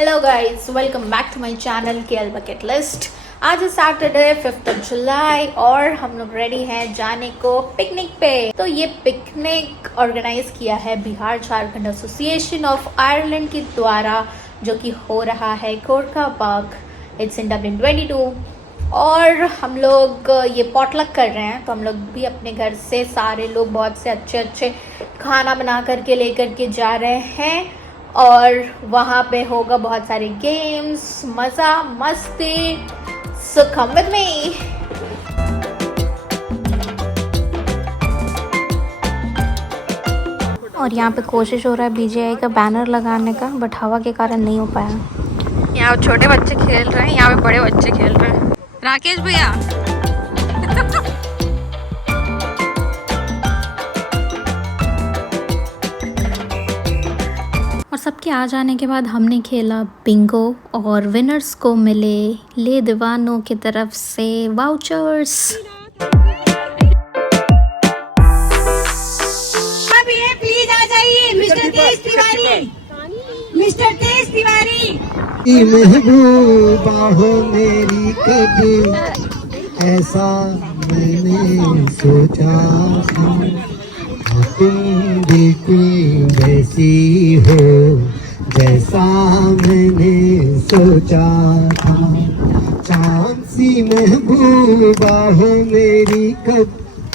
Hello guys, welcome back to my channel KL bucket list. आज है Saturday 5 जुलाई और हम लोग रेडी हैं जाने को पिकनिक पे। तो ये पिकनिक ऑर्गेनाइज किया है Bihar Jharkhand association of Ireland के द्वारा, जो कि हो रहा है कोरका पार्क। इट्स इन डब्लिन 22 और हम लोग ये पॉटलक कर रहे हैं। तो हम लोग भी अपने घर से सारे लोग बहुत से अच्छे अच्छे खाना बना करके लेकर के जा रहे हैं और वहाँ पे होगा बहुत सारे गेम्स, मज़ा मस्ती। सो कम विद मी। और यहाँ पे कोशिश हो रहा है बीजेआई का बैनर लगाने का, बट हवा के कारण नहीं हो पाया। यहाँ छोटे बच्चे खेल रहे हैं, यहाँ पे बड़े बच्चे खेल रहे हैं। राकेश भैया और सबके आ जाने के बाद हमने खेला बिंगो और विनर्स को मिले ले दीवानों की तरफ से वाउचर्स। प्लीज आ जाइए मिस्टर तेज तिवारी, मिस्टर तेज तिवारी। महबूबा हो मेरी कभी ऐसा मैंने सोचा था, तुम बिल्कुल वैसी हो जैसा मैंने सोचा था। चांद सी महबूबा हो मेरी कब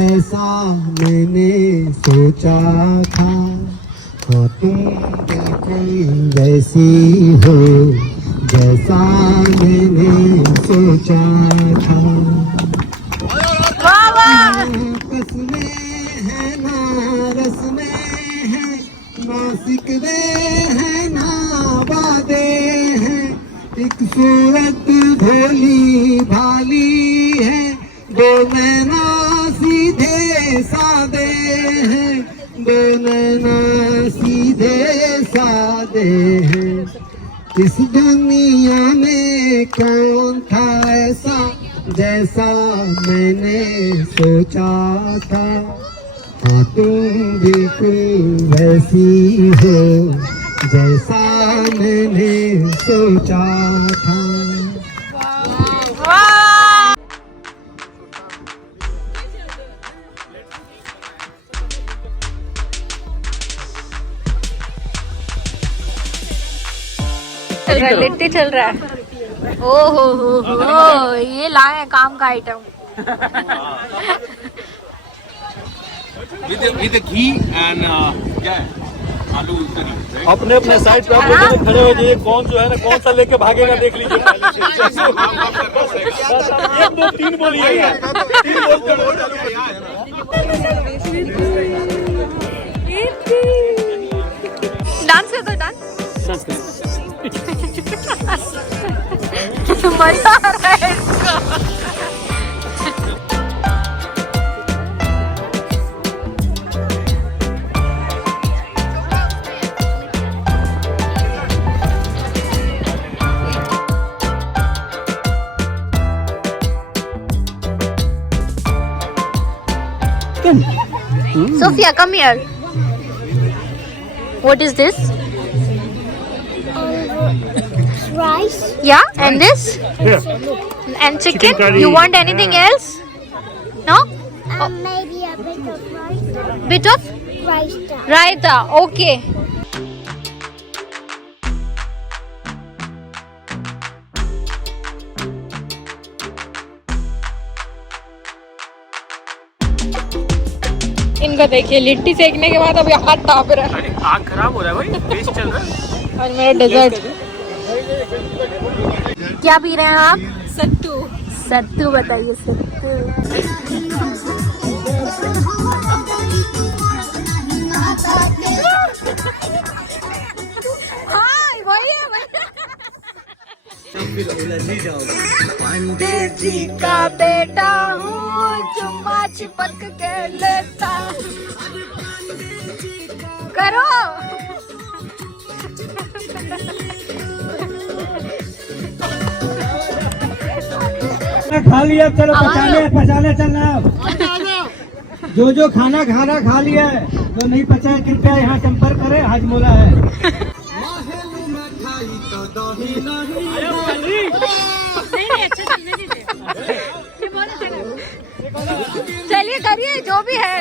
ऐसा मैंने सोचा था। हाँ, तुम बिल्कुल वैसी हो जैसा मैंने सोचा था। आपस में है ना रस में है ना सिकवे है ना वादे हैं, एक सूरत भोली भाली है, दो नैना सीधे सादे हैं, दो नैना सीधे सादे हैं। इस दुनिया में कौन था ऐसा जैसा मैंने सोचा था। हाँ, तुम बिल्कुल वैसी हो जैसा मैंने सोचा था। चल रहा है, लिट्टी चल रहा है। ओहो ये लाए काम का item. with the ghee and क्या है आलू करी। अपने अपने साइड पे आप लोग खड़े हो जाइए। कौन जो है ना कौन सा लेके भागेगा देख लीजिए। एक दो तीन बोलिए, तीन डांस कर दो, डांस मजा आ रहा है इसको। Sophia, come here. What is this? Rice. Yeah, and this? Yeah. And chicken? Chicken curry. You want anything else? No? Maybe a bit of rice. Bit of? Raita. Raita. Okay. इनका देखिए, लिट्टी सेकने के बाद अभी हाथ ताप रहा है। आग खराब हो रहा है भाई, टेस्ट चल रहा है। और मेरा डेजर्ट। क्या पी रहे हैं आप? सत्तू। सत्तू बताइए, सत्तू। हाँ वही है। पंडित जी का बेटा हूँ, चुम्मा चिपक के लेता। करो। खा लिया, चलो पचाने चलना। जो खाना खा लिया है, जो नहीं पचा कृपया यहाँ संपर्क करें, हाजमोला है। चलिए करिए जो भी है।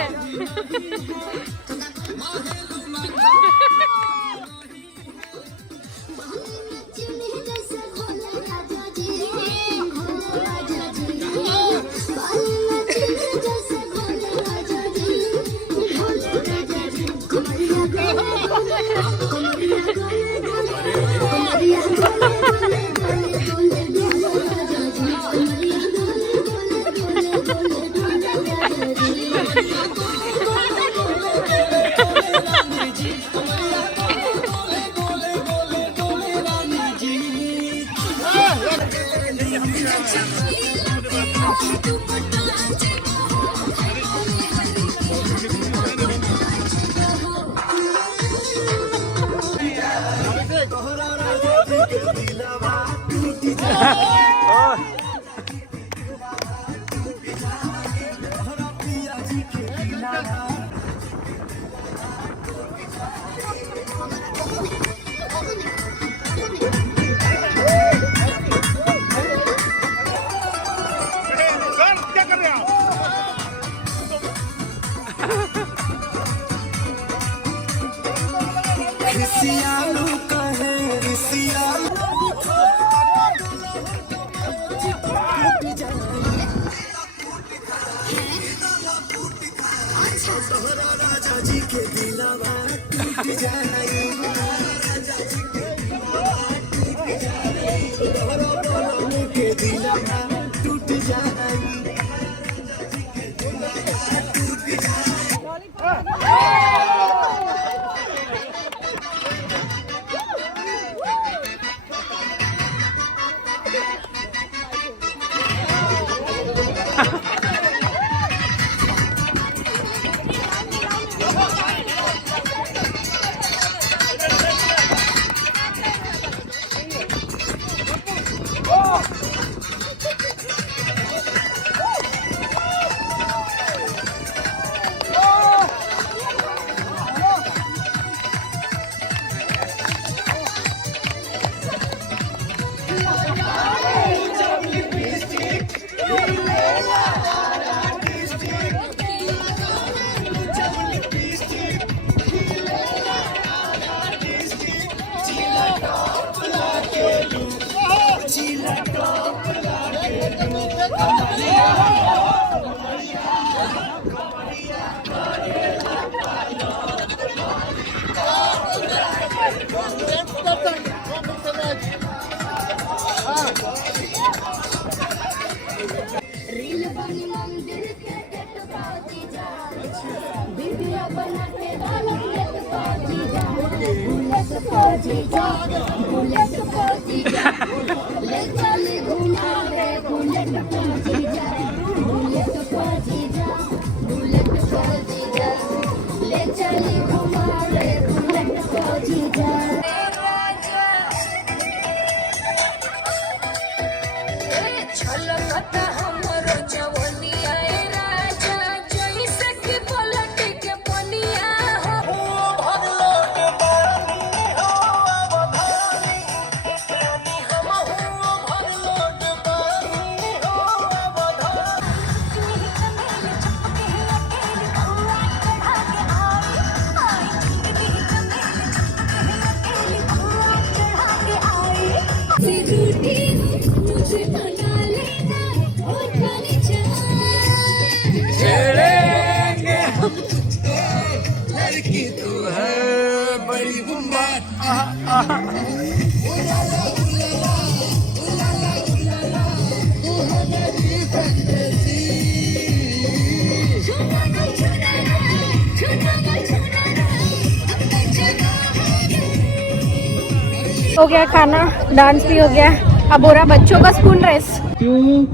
हो गया खाना, डांस भी हो गया, अब हो रहा बच्चों का school dress. 2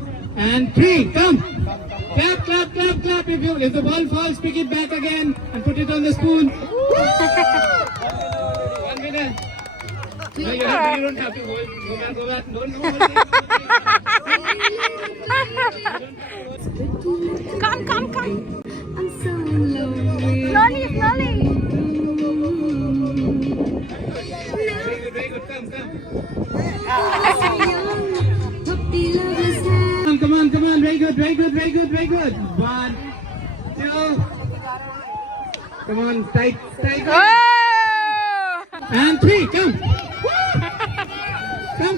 and 3, come. Clap, clap, clap, clap. If the ball falls, pick it back again and put it on the spoon. 1 minute. No, you don't have to hold. Go back. No. Come. I'm so lonely. Slowly. Very good. Come. Come on. Very good. very good, very good. 1, 2. Come on, tight. And 3, come. Come.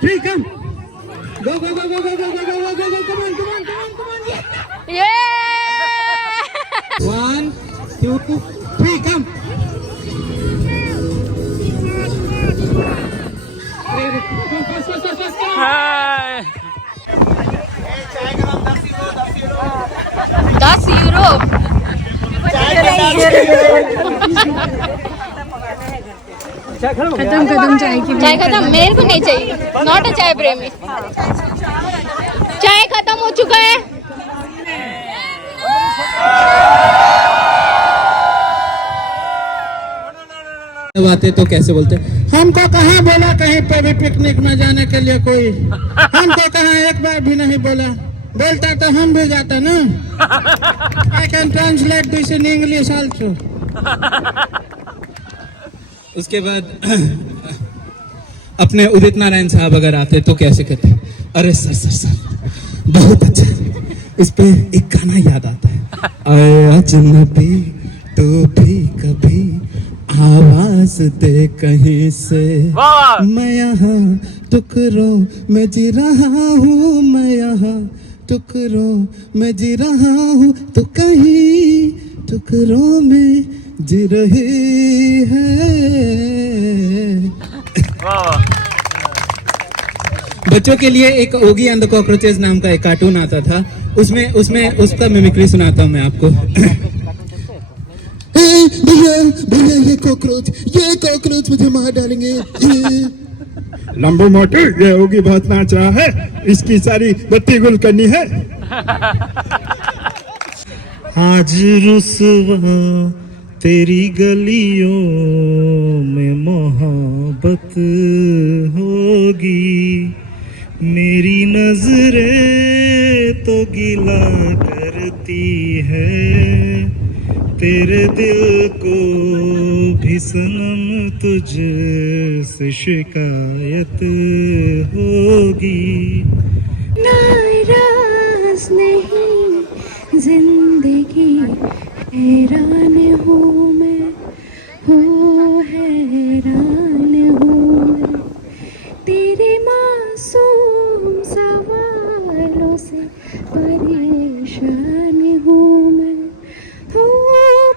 3, come. Go. Come on. Yeah. 1, 2, 3, come. Hi 10 euro. चाय खत्म, मेरे को नहीं चाहिए, not a चाय प्रेमी। चाय खत्म हो चुका है। बातें तो कैसे बोलते, हमको कहाँ बोला कहीं पे भी पिकनिक में जाने के लिए कोई, हमको कहाँ एक बार भी नहीं बोला, बोलता तो हम भी जाते ना। I can translate this in English also. उसके बाद अपने उदित नारायण साहब अगर आते तो कैसे कहते, अरे सर बहुत अच्छा। इस पे एक गाना याद आता है, आए अजनबी तो भी कभी आवाज दे कहीं से, मैं यहाँ टुकड़ों में जी रहा हूँ, मैं यहाँ टुकड़ों में जी रहा हूँ, तो कहीं टुकड़ों में जी रही है। बच्चों के लिए एक ओगी एंड द कॉकरोचेस नाम का एक कार्टून आता था, उसमें उसका मिमिक्री सुनाता हूँ मैं आपको। भैया ये कॉकरोच मुझे मार डालेंगे। लंबू मोटू ये होगी बहुत नाच रहा है, इसकी सारी बत्ती गुल करनी है। आज रुसवा तेरी गलियों में मोहब्बत होगी, मेरी नजरें तो गिला करती है, तेरे दिल को भी सनम तुझसे शिकायत होगी। नाराज नहीं जिंदगी हैरान हूँ मैं, हो हैरान हूँ मैं, तेरे मासूम सवालों से परेशान हूँ मैं, हो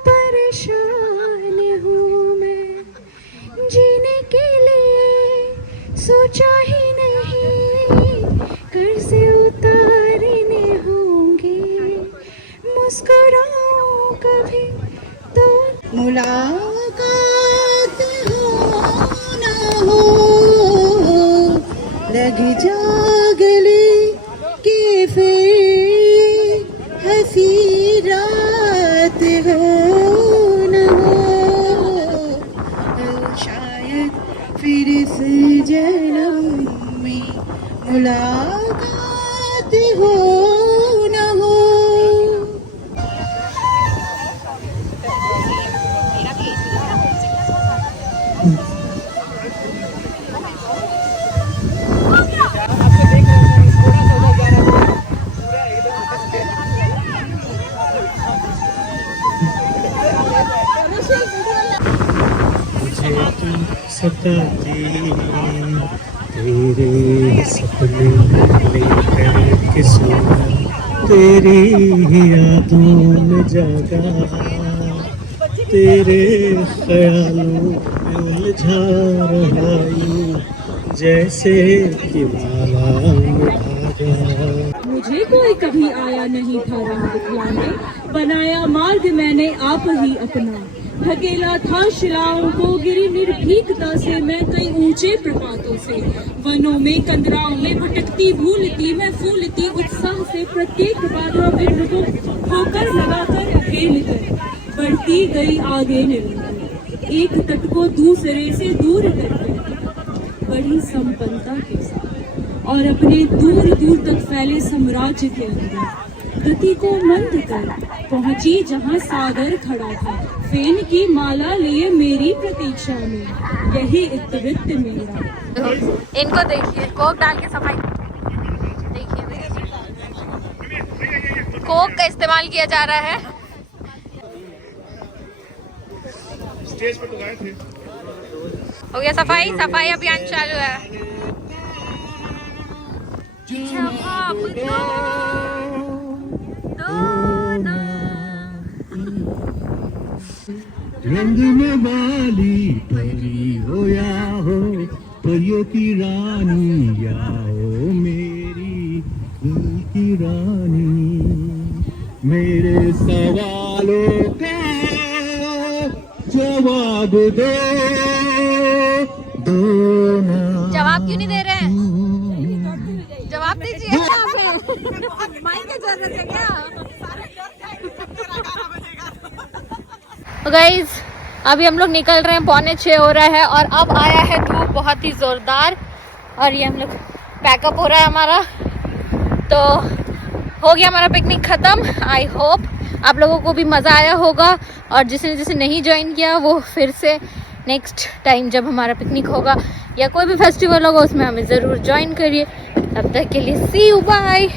परेशान हूँ मैं, जीने के लिए सोचा ही नहीं, कर्ज उतारने होंगे, मुस्कुराऊं कभी तो मुलाकात हो न हो, लग जा गले के फिर हंसी रात हो न हो, शायद फिर इस जन्म में मुलाकात हो न हो। सताती तेरे सपने लेकर के सोना, तेरी यादों में जागा, तेरे ख्यालों में उलझा रहा यूं, जैसे कि माला में धागा। मुझे कोई कभी आया नहीं था राह दिखलाने, बनाया मार्ग मैंने आप ही अपना, ढकेला था शिलाओं को गिरी निर्भीकता से मैं कई ऊंचे प्रपातों से, वनों में कंदराओं में भटकती भूलती मैं फूलती उत्साह से, प्रत्येक बाधा विघ्न को होकर लगाकर खेल कर बढ़ती गई आगे निरंतर, एक तट को दूसरे से दूर करके बड़ी संपन्नता के साथ, और अपने दूर दूर तक फैले साम्राज्य के अंदर गति को मंद कर पहुंची जहां सागर खड़ा था, फेन की माला लिए मेरी प्रतीक्षा में, यही इत्तवित्त मेरा। इनको देखिए कोक डाल के सफाई। कोक का इस्तेमाल किया जा रहा है। स्टेज पे तो गए थे। हो गया सफाई, सफाई अभियान चालू है। रंग में वाली परी हो या हो, परियों की रानी या हो मेरी दिल की रानी, मेरे सवालों का जवाब दो, दो ना। जवाब क्यों नहीं दे रहे हैं? जवाब दीजिए। तो गाइज अभी हम लोग निकल रहे हैं, 5:45 हो रहा है और अब आया है धूप बहुत ही जोरदार और ये हम लोग पैकअप हो रहा है हमारा। तो हो गया हमारा पिकनिक खत्म। आई होप आप लोगों को भी मज़ा आया होगा और जिसने नहीं ज्वाइन किया वो फिर से नेक्स्ट टाइम जब हमारा पिकनिक होगा या कोई भी फेस्टिवल होगा उसमें हमें ज़रूर ज्वाइन करिए। तब तक के लिए सी यू, बाय।